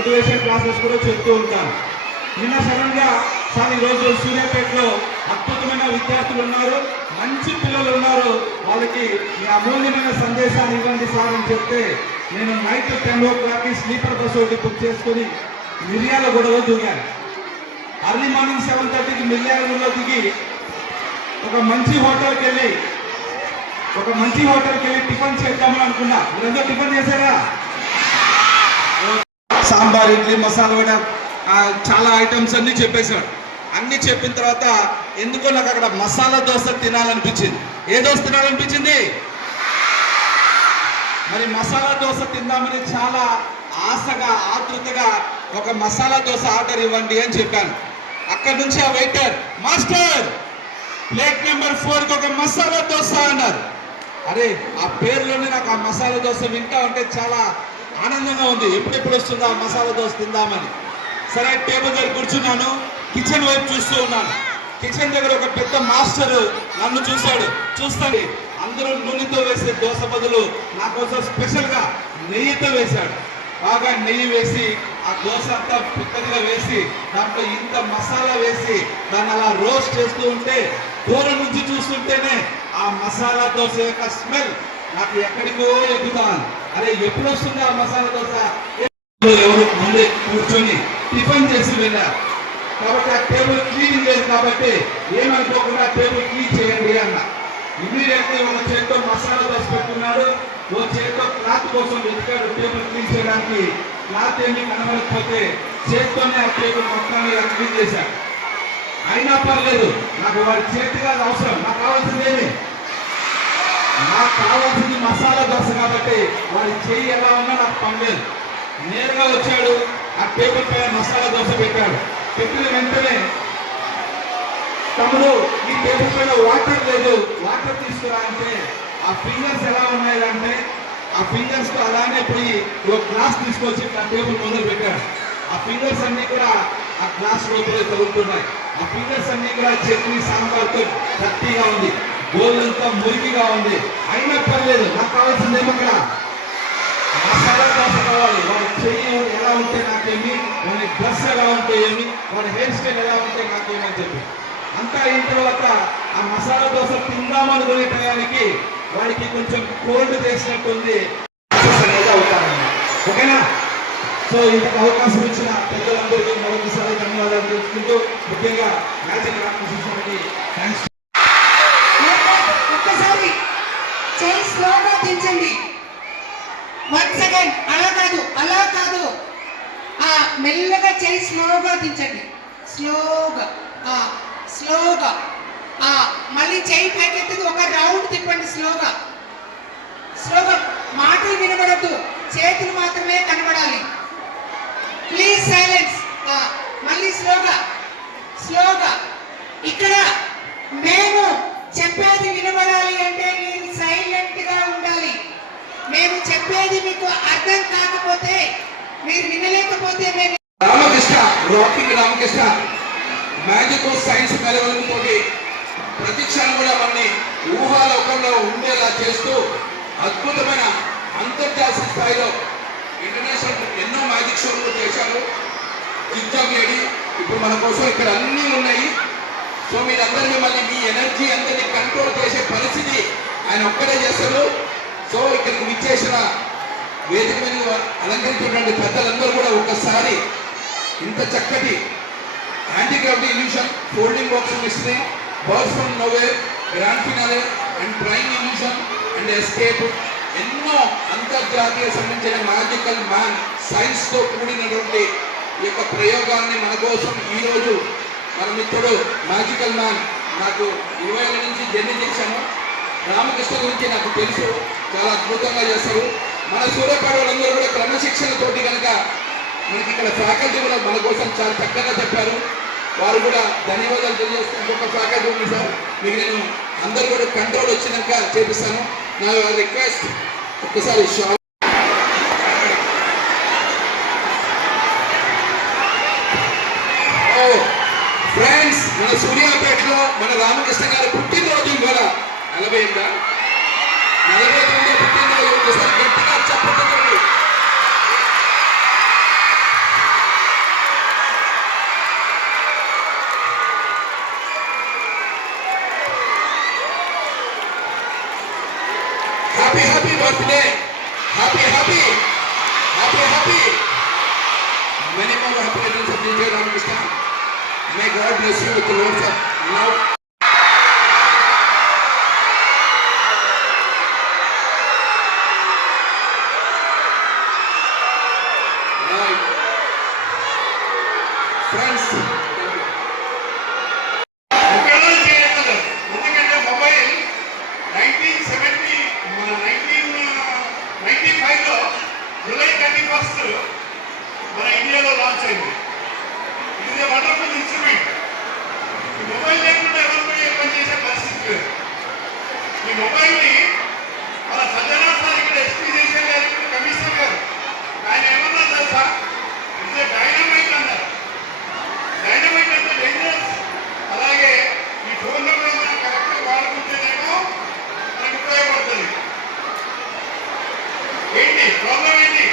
Motivation classes కూడా చెప్తూ ఉంటాను నిన్న సడన్గా సార్ ఈరోజు సూర్యాపేటలో అద్భుతమైన విద్యార్థులు ఉన్నారు. మంచి పిల్లలు ఉన్నారు. వాళ్ళకి మీ అమూల్యమైన సందేశాన్ని ఇవ్వండి సార్ అని చెప్తే నేను నైట్ టెన్ ఓ క్లాక్కి స్లీపర్ బస్ ఒకటి బుక్ చేసుకొని మిర్యాల గొడవలో దిగాను అర్లీ మార్నింగ్ సెవెన్ థర్టీకి మిర్యాలలో దిగి ఒక మంచి హోటల్కి వెళ్ళి ఒక మంచి హోటల్కి వెళ్ళి టిఫిన్ చేద్దామని అనుకున్నా. మీరందరూ టిఫిన్ చేశారా? సాంబార్ ఇడ్లీ మసాలా వడ చాలా ఐటమ్స్ అన్నీ చెప్పేశాడు. అన్ని చెప్పిన తర్వాత ఎందుకో నాకు అక్కడ మసాలా దోశ తినాలనిపించింది. ఏ దోశ తినాలనిపించింది? మరి మసాలా దోశ తిందామని చాలా ఆశగా ఆతృతగా ఒక మసాలా దోశ ఆర్డర్ ఇవ్వండి అని చెప్పాను. అక్కడ నుంచి ఆ వెయిటర్ మాస్టర్ ప్లేట్ నెంబర్ ఫోర్కి ఒక మసాలా దోశ అన్నారు. అరే ఆ పేరులోనే నాకు ఆ మసాలా దోశ వింటా ఉంటే చాలా ఆనందంగా ఉంది. ఎప్పుడెప్పుడు వస్తుందా? ఆ మసాలా దోశ తిందామని. సరే టేబుల్ దగ్గర కూర్చున్నాను. కిచెన్ వైపు చూస్తూ ఉన్నాను. కిచెన్ దగ్గర ఒక పెద్ద మాస్టర్ నన్ను చూశాడు. చూస్తాడు. అందరూ నూనెతో వేసే దోశ బదులు నా కోసం స్పెషల్గా నెయ్యితో వేశాడు. బాగా నెయ్యి వేసి ఆ దోశ అంతా పెద్దదిగా వేసి దాంట్లో ఇంత మసాలా వేసి దాన్ని అలా రోస్ట్ చేస్తూ ఉంటే దూరం నుంచి చూస్తుంటేనే ఆ మసాలా దోశ యొక్క స్మెల్ నాకు ఎక్కడికో ఎక్కుతాను అరే ఎప్పుడు వస్తుంది ఆ మసాలా దోశ? ఎవరు ముందే కూర్చొని టిఫిన్ చేసి వెళ్ళారు కాబట్టి ఆ టేబుల్ క్లీన్ లేదు కాబట్టి ఏమనుకోకుండా టేబుల్ క్లీన్ చేయండి అన్న. ఇమీడియట్లీ ఒక చేతితో మసాలా దోశ పెట్టుకున్నాడు ఓ చేతితో క్లాత్ కోసం వెతికాడు టేబుల్ క్లీన్ చేయడానికి. క్లాత్ ఏమి కనబడకపోతే చేతితోనే ఆ టేబుల్ మొత్తాన్ని క్లీన్ చేశాడు. అయినా పర్లేదు నాకు వాడి చేతి కాదు అవసరం నాకు కావాల్సింది ఏమి? నాకు కావాల్సింది మసాలా దోశ కాబట్టి వాడి చెయ్యి ఎలా ఉన్నా నాకు పనిలేదు నేరుగా వచ్చాడు ఆ టేబుల్ పైన మసాలా దోశ పెట్టాడు. పెట్టిన వెంటనే తమ్ముడు ఈ టేబుల్ పైన వాటర్ లేదు. వాటర్ తీసుకురా అంటే ఆ ఫింగర్స్ ఎలా ఉన్నాయంటే ఆ ఫింగర్స్తో అలానే పోయి ఒక గ్లాస్ తీసుకొచ్చి ఆ టేబుల్ ముందర పెట్టాడు. ఆ ఫింగర్స్ అన్ని కూడా ఆ గ్లాస్ లోపలే తగులుతున్నాయి. ఆ ఫింగర్స్ అన్ని కూడా చట్నీ సాంబార్తో గట్టిగా ఉంది. గోళ్ళంతా మురికిగా ఉంది. అయినా పర్లేదు నాకు కావాల్సింది ఏమక్కడ? మసాలా దోశ కావాలి. వాడి చెయ్యి ఎలా ఉంటే నాకేమి వాడి డ్రెస్ ఎలా ఉంటే ఏమి వాడి హెయిర్ స్టైల్ ఎలా ఉంటే నాకేమి అని చెప్పి. అంతా అయిన తర్వాత ఆ మసాలా దోశ తిందామనుకునే టయానికి వాడికి కొంచెం కోల్డ్ చేసినట్టుంది అనేది అవుతారన్నమాట ఓకేనా? సో ఇంతకు అవకాశం ఇచ్చిన పెద్దలందరికీ మరొకసారి ధన్యవాదాలు తెలుసుకుంటూ ముఖ్యంగా మ్యాజిక్ రామకృష్ణకి థ్యాంక్స్ ఒక్కసారి చేయి స్లోగా వన్ సెకండ్ అలా కాదు అలా కాదు. ఆ మెల్లగా చేయి స్లోగా దించండి. స్లోగా. ఆ స్లోగా. ఆ మళ్ళీ చేయి పైకెత్తి ఒక రౌండ్ తిప్పండి స్లోగా. స్లోగా. మాటలు వినబడద్దు. చేతులు మాత్రమే కనబడాలి. ప్లీజ్ సైలెన్స్ మళ్ళీ స్లోగా. స్లోగా. ఇక్కడ మేము చెప్పేది వినబడాలి అంటే మీరు సైలెంట్గా ఉండాలి మేము చెప్పేది మీకు అర్థం కాకపోతే మీరు వినలేకపోతే మేము Ramakrishna rocking Ramakrishna. Magic science మెలవలతోటి ప్రతి క్షణం కూడా మనని ఊహాలోకంలో ఉండేలా చేస్తూ అద్భుతమైన అంతర్జాతీయ స్థాయిలో ఇంటర్నేషనల్ ఎన్నో మ్యాజిక్ షోలు చేశారు. జిగ్జాగ్ లేడి ఇప్పుడు మన కోసం ఇక్కడ అన్నీ ఉన్నాయి. సో మీరందరినీ మళ్ళీ మీ ఎనర్జీ అంతటి కంట్రోల్ చేసే పరిస్థితి ఆయన ఒక్కడే చేస్తారు సో ఇక్కడికి విచ్చేసిన వేదిక మీద అలంకరించినటువంటి పెద్దలందరూ కూడా ఒక్కసారి ఇంత చక్కటి anti gravity illusion folding box mystery birds from no way grand finale and train illusion and escape ఎన్నో అంతర్జాతీయ సంబంధించిన మ్యాజికల్ మ్యాన్ సైన్స్తో కూడినటువంటి ఈ యొక్క ప్రయోగాన్ని మన కోసం ఈరోజు మన మిత్రుడు మ్యాజికల్ మ్యాన్ నాకు ఇరవై ఏళ్ళ నుంచి జర్నీ చేశాను రామకృష్ణ గురించి నాకు తెలుసు చాలా అద్భుతంగా చేస్తారు మన సూర్యపాడ వాళ్ళందరూ కూడా క్రమశిక్షణతోటి కనుక మనకి ఇక్కడ ఫ్యాకల్టీ కూడా మన కోసం చాలా చక్కగా చెప్పారు. వారు కూడా ధన్యవాదాలు తెలియజేస్తూ ఇంకొక ఫ్యాకల్టీ ఉంది సార్. మీకు నేను అందరు కూడా కంట్రోల్ వచ్చినాక చేపిస్తాను. నా రిక్వెస్ట్ ఒక్కసారి షా ఓ ఫ్రెండ్స్ మన సూర్యాపేటలో మన రామకృష్ణ గారి పుట్టినరోజు నలభై ఎనిమిదా నలభై తొమ్మిది పుట్టినరోజు ఒకసారి గట్టిగా చెప్పకండి happy happy birthday happy happy happy happy Many more happy returns of the day, Ramakrishna. May God bless you with the words. Mobile లేకుండా ఎవరు కూడా ఏం చేసే పరిస్థితి లేదు. ఈ మొబైల్ని మన సజ్జనా సార్ ఇక్కడ ఎస్పీ చేసే గారు ఇక్కడ కమిషనర్ గారు. ఆయన ఏమన్నారు తెలుసా? ఇది డైనమైట్ అన్నారు. డైనమైట్ అంటే డేంజరస్ అలాగే ఈ ఫోన్లో కూడా మనం కరెక్ట్గా వాడుకుంటేనేమో మనకు ఉపయోగపడుతుంది. ఏంటి? ప్రాబ్లం ఏంటి?